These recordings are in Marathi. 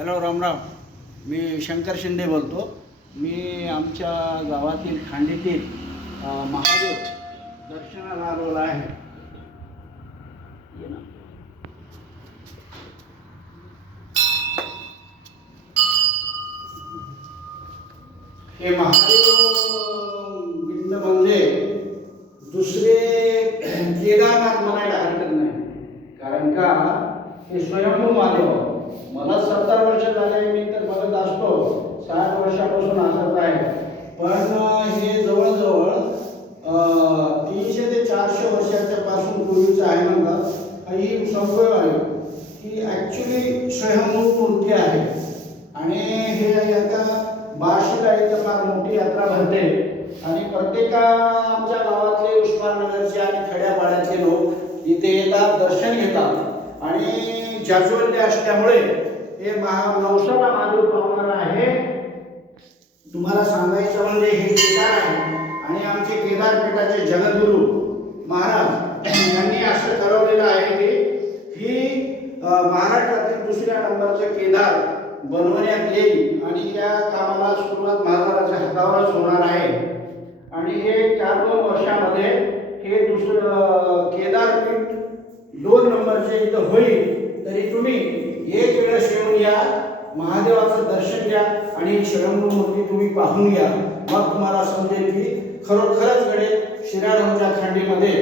हॅलो रामराम. मी शंकर शिंदे बोलतो. मी आमच्या गावातील खांडीतील महादेव दर्शनाला आलेलो आहे. हे महादेव बिंद म्हणजे दुसरे केदारनाथ म्हणायला हरकत नाही, कारण का हे स्वयंभू महादेव. मला 70 वर्ष झाले, मी तर बघत असतो 60 वर्षापासून असत आहे. पण हे जवळजवळ 300 ते 400 वर्षाच्या पासून पूर्वीचं आहे म्हणतात. ही संभव आहे की ॲक्च्युली स्वयंभू मूर्ती आहे. आणि हे आता बार्शीला इथं फार मोठी यात्रा भरते आणि आमच्या गावातले उस्माननगरचे आणि खेड्यापाड्यातले लोक इथे येतात, दर्शन घेतात. आणि जाज्वल्य असल्यामुळे हे नवसाला महादेव पावणार आहे. तुम्हाला सांगायचं म्हणजे हे केदार आहे. आणि आमचे केदारपीठाचे जगद्गुरू महाराज यांनी असं ठरवलेलं आहे की ही महाराष्ट्रातील दुसऱ्या नंबरचं केदार बनवण्यात येईल आणि या कामाला सुरुवात महाराजांच्या हातावरच होणार आहे. आणि हे 4-2 वर्षामध्ये हे दुसरं केदारपीठ 2 नंबरचे इथं होईल. तरी तुम्ही एक वेळेस येऊन या, महादेवाचं दर्शन घ्या आणि स्वयंभू मूर्ती तुम्ही पाहून घ्या. मग तुम्हाला समजेल की खरोखरच कडे शिराढोणच्या खांडीमध्ये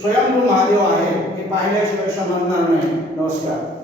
स्वयंभू महादेव आहे. हे पाहिल्याशिवाय समजणार नाही. नमस्कार.